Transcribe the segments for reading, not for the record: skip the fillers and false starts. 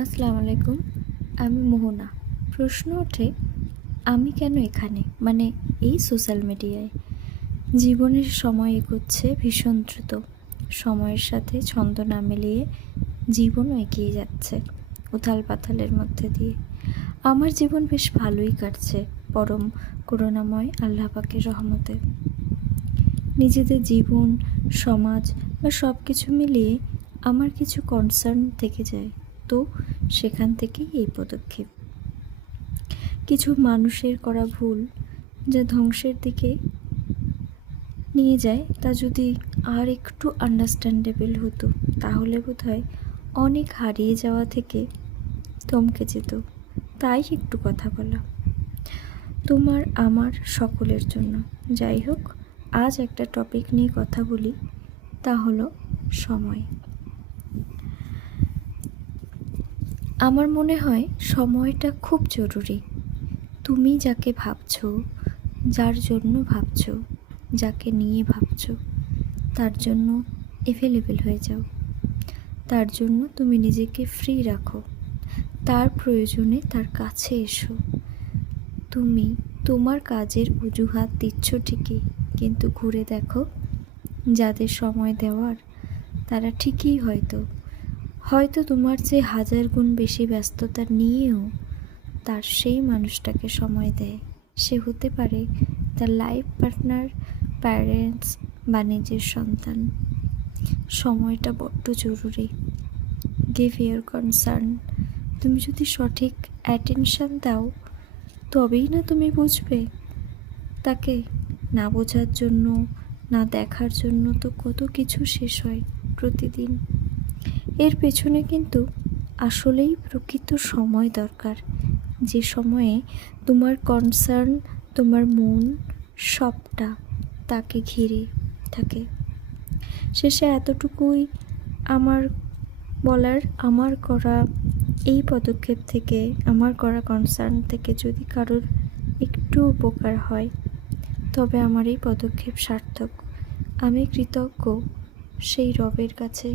আসসালামু আলাইকুম। আমি মোহনা। প্রশ্ন ওঠে, আমি কেন এখানে? মানে এই সোশ্যাল মিডিয়ায়। জীবনের সময় এগোচ্ছে ভীষণ দ্রুত। সময়ের সাথে ছন্দ না মিলিয়ে জীবনও এগিয়ে যাচ্ছে উথাল পাথালের মধ্যে দিয়ে। আমার জীবন বেশ ভালোই কাটছে, পরম করুণাময় আল্লাহ পাকের রহমতে। নিজেদের জীবন, সমাজ বা সব কিছু মিলিয়ে আমার কিছু কনসার্ন থেকে যায়, তো সেখান থেকেই এই পদক্ষেপ। কিছু মানুষের করা ভুল যা ধ্বংসের দিকে নিয়ে যায়, তা যদি আর একটু আন্ডারস্ট্যান্ডেবল হতো, তাহলে বোধহয় অনেক হারিয়ে যাওয়া থেকে থমকে যেত। তাই একটু কথা বলা, তোমার আমার সকলের জন্য। যাই হোক, আজ একটা টপিক নিয়ে কথা বলি, তা হলো সময়। আমার মনে হয় সময়টা খুব জরুরি। তুমি যাকে ভাবছো, যার জন্য ভাবছো, যাকে নিয়ে ভাবছো, তার জন্য অ্যাভেলেবেল হয়ে যাও। তার জন্য তুমি নিজেকে ফ্রি রাখো। তার প্রয়োজনে তার কাছে এসো। তুমি তোমার কাজের অজুহাত দিচ্ছ ঠিকই, কিন্তু ঘুরে দেখো, যাদের সময় দেওয়ার তারা ঠিকই হয়তো তোমার চেয়ে 1000 গুণ বেশি ব্যস্ততা নিয়েও তার সেই মানুষটাকে সময় দেয়। সে হতে পারে তার লাইফ পার্টনার, প্যারেন্টস বা নিজের সন্তান। সময়টা বড্ড জরুরি। Give your concern. তুমি যদি সঠিক অ্যাটেনশন দাও, তবেই না তুমি বুঝবে তাকে। না বোঝার জন্য, না দেখার জন্য তো কত কিছু শেষ হয় প্রতিদিন। এর পেছনে কিন্তু আসলেই প্রকৃত সময় দরকার, যে সময়ে তোমার কনসার্ন, তোমার মন সবটা তাকে ঘিরে থাকে। শেষে এতটুকুই আমার বলার, আমার করা এই পদক্ষেপ থেকে, আমার করা কনসার্ন থেকে যদি কারোর একটু উপকার হয়, তবে আমার এই পদক্ষেপ সার্থক। আমি কৃতজ্ঞ সেই রবের কাছে,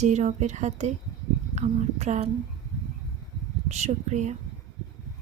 যে রবের হাতে আমার প্রাণ। শুকরিয়া।